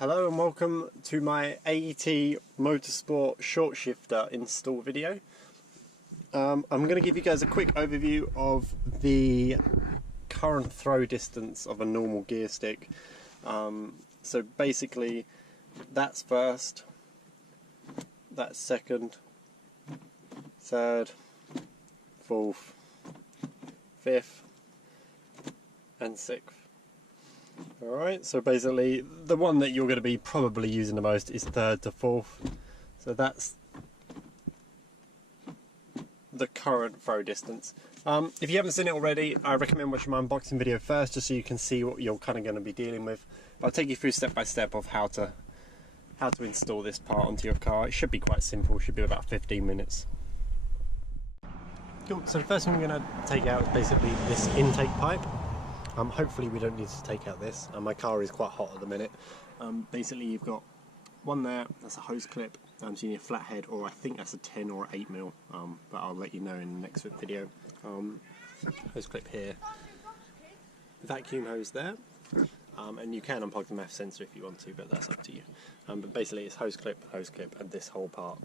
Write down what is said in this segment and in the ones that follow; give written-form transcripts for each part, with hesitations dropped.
Hello and welcome to my AET Motorsport short shifter install video. I'm going to give you guys a quick overview of the current throw distance of a normal gear stick. So basically that's first, that's second, third, fourth, fifth and sixth. Alright, so basically the one that you're going to be probably using the most is third to fourth. So that's the current throw distance. If you haven't seen it already, I recommend watching my unboxing video first, just so you can see what you're kind of going to be dealing with. I'll take you through step by step of how to install this part onto your car. It should be quite simple, it should be about 15 minutes. Cool, so the first thing we're going to take out is basically this intake pipe. Hopefully we don't need to take out this. My car is quite hot at the minute. Basically you've got one there, that's a hose clip. So you need a flathead, or I think that's a 10 or 8mm, but I'll let you know in the next video. Hose clip here, vacuum hose there, and you can unplug the MAF sensor if you want to, but that's up to you. But basically it's hose clip, and this whole part,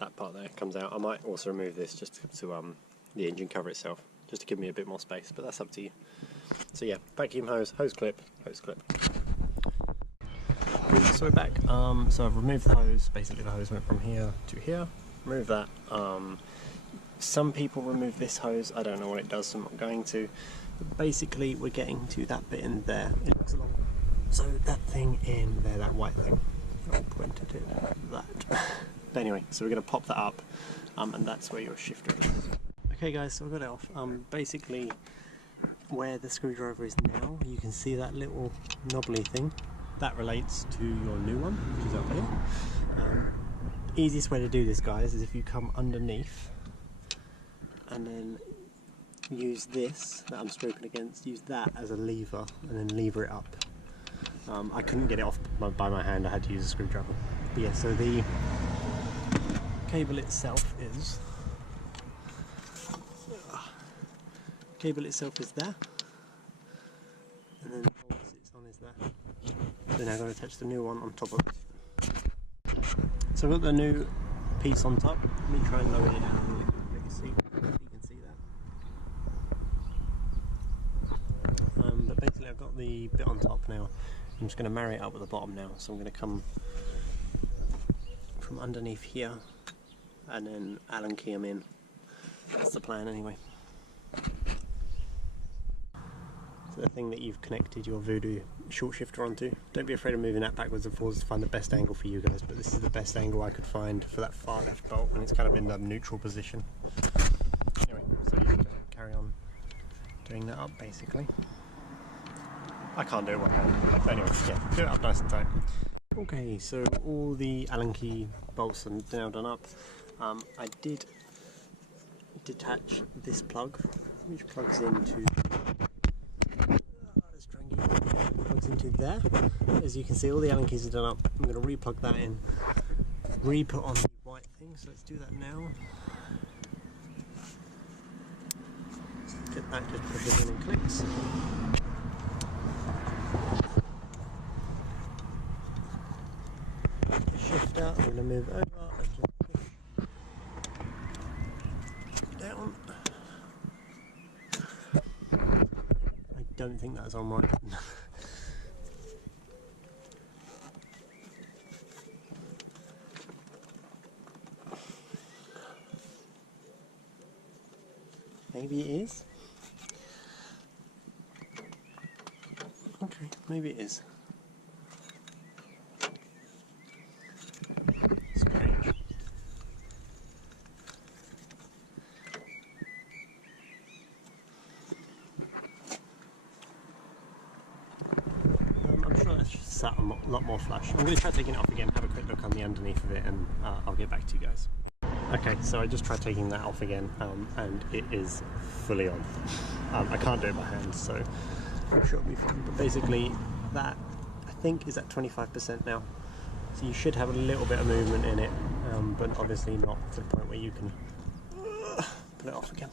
that part there comes out. I might also remove this just to the engine cover itself, just to give me a bit more space, but that's up to you. So yeah, vacuum hose, hose clip. So we're back. So I've removed the hose. Basically the hose went from here to here. Remove that. Some people remove this hose. I don't know what it does, so I'm not going to. But basically we're getting to that bit in there. It looks along. So that thing in there, that white thing. I'll point it at that. But anyway, so we're going to pop that up, and that's where your shifter is. Okay guys, so I've got it off. Basically where the screwdriver is now, you can see that little knobbly thing. That relates to your new one, which is up here. Easiest way to do this, guys, is if you come underneath and then use this that I'm scraping against, use that as a lever and then lever it up. I couldn't get it off by my hand, I had to use a screwdriver. But yeah, so the cable itself is there, and then the hole it sits on is there. Then I've got to attach the new one on top of it. So I've got the new piece on top. Let me try and lower it down and let you see if you can see that. But basically I've got the bit on top now. I'm just going to marry it up with the bottom now. So I'm going to come from underneath here and then Allen key them in. That's the plan anyway. So the thing that you've connected your VUDU short shifter onto, don't be afraid of moving that backwards and forwards to find the best angle for you guys, but this is the best angle I could find for that far left bolt, and it's kind of in the neutral position. Anyway, so you just carry on doing that up basically. I can't do it one hand, but anyway, yeah, do it up nice and tight. Okay, so all the Allen key bolts are now done up. I did detach this plug, which plugs into there. As you can see, all the Allen keys are done up. I'm going to re-plug that in, re-put on the white thing, so let's do that now. Get that, just push it in and clicks. The shifter, I'm going to move over and just push down. I don't think that's on right. Maybe it is. Okay, maybe it is. Strange. I'm sure that's just sat a lot more flush. I'm going to try taking it off again, have a quick look on the underneath of it, and I'll get back to you guys. Okay, so I just tried taking that off again, and it is fully on. I can't do it by hand, so I'm sure it'll be fine. But basically, that I think is at 25% now, so you should have a little bit of movement in it, but obviously not to the point where you can pull it off again.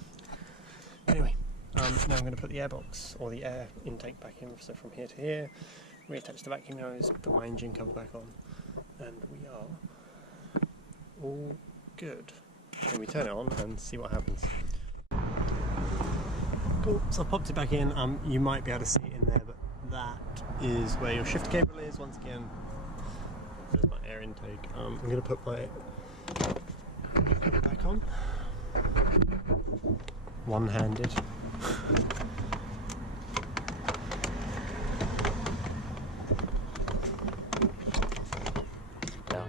Anyway, now I'm going to put the airbox or the air intake back in, so from here to here, reattach the vacuum hose, put my engine cover back on, and we are all good. And we turn it on and see what happens. Cool, so I popped it back in. You might be able to see it in there, but that is where your shift cable is. Once again, there's my air intake. I'm going to put my cover back on. One-handed.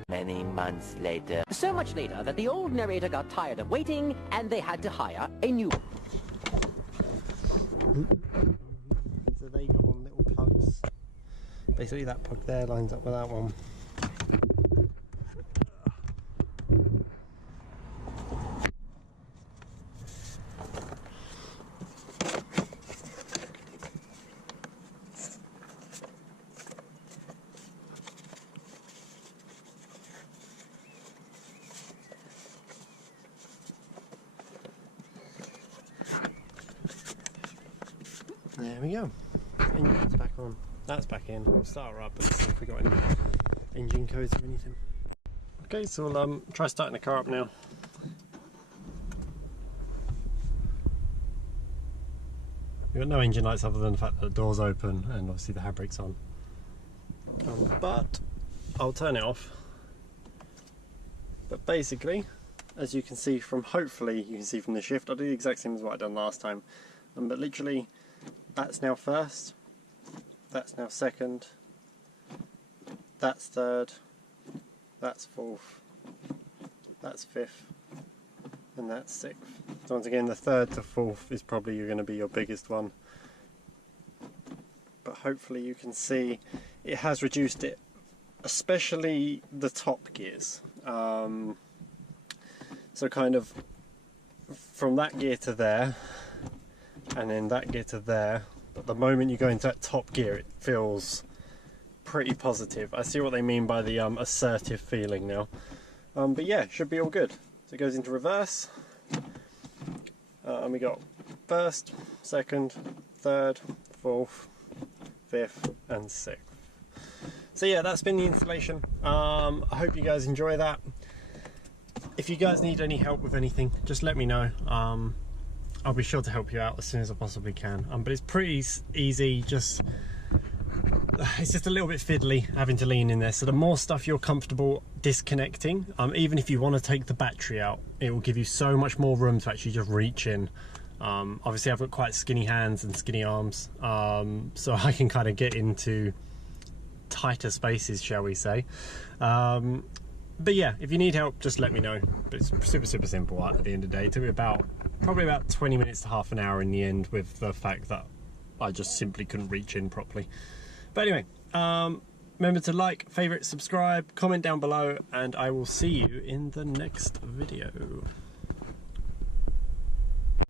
Many months later. So much later that the old narrator got tired of waiting and they had to hire a new one. So they go on little plugs. Basically that plug there lines up with that one. There we go. Engine's back on. That's back in. We'll start her up and see if we got any engine codes or anything. Okay, so we'll try starting the car up now. We've got no engine lights other than the fact that the door's open and obviously the handbrake's on. But I'll turn it off. But basically, as you can see from, hopefully you can see from the shift, I'll do the exact same as what I done last time. But literally, that's now first, that's now second, that's third, that's fourth, that's fifth, and that's sixth. So once again, the third to fourth is probably going to be your biggest one. But hopefully you can see it has reduced it, especially the top gears. So kind of from that gear to there, and then that gear to there, but the moment you go into that top gear it feels pretty positive. I see what they mean by the assertive feeling now. But yeah, should be all good. So it goes into reverse, and we got first, second, third, fourth, fifth and sixth. So yeah, that's been the installation. I hope you guys enjoy that. If you guys need any help with anything, just let me know. I'll be sure to help you out as soon as I possibly can. But it's pretty easy, it's just a little bit fiddly having to lean in there. So the more stuff you're comfortable disconnecting, even if you want to take the battery out, it will give you so much more room to actually just reach in. Obviously I've got quite skinny hands and skinny arms, so I can kind of get into tighter spaces, shall we say. But yeah, if you need help, just let me know. But it's super simple at the end of the day. It took me probably about 20 minutes to half an hour in the end, with the fact that I just simply couldn't reach in properly. But anyway, remember to like, favourite, subscribe, comment down below, and I will see you in the next video.